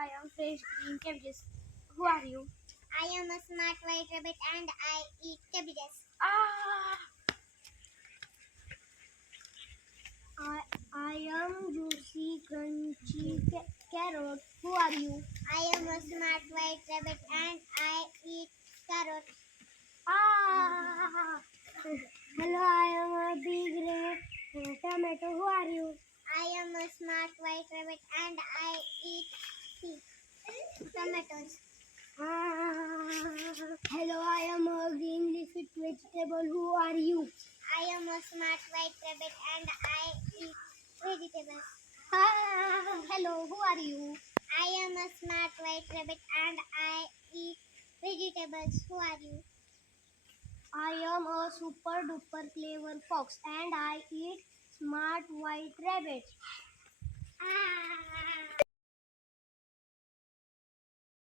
I am fresh green cabbages. Who are you? I am a smart white rabbit and I eat cabbages. Ah, I am juicy, crunchy carrot. Who are you? I am a smart white rabbit and I eat carrots. Ah! Hello, I am a big red tomato. Who are you? I am a smart white rabbit and I eat tomatoes. Hello, I am a green leafy vegetable. Who are you? I am a smart white rabbit and I eat vegetables. Hello, who are you? I am a smart white rabbit and I eat vegetables. Who are you? I am a super duper clever fox and I eat smart white rabbit.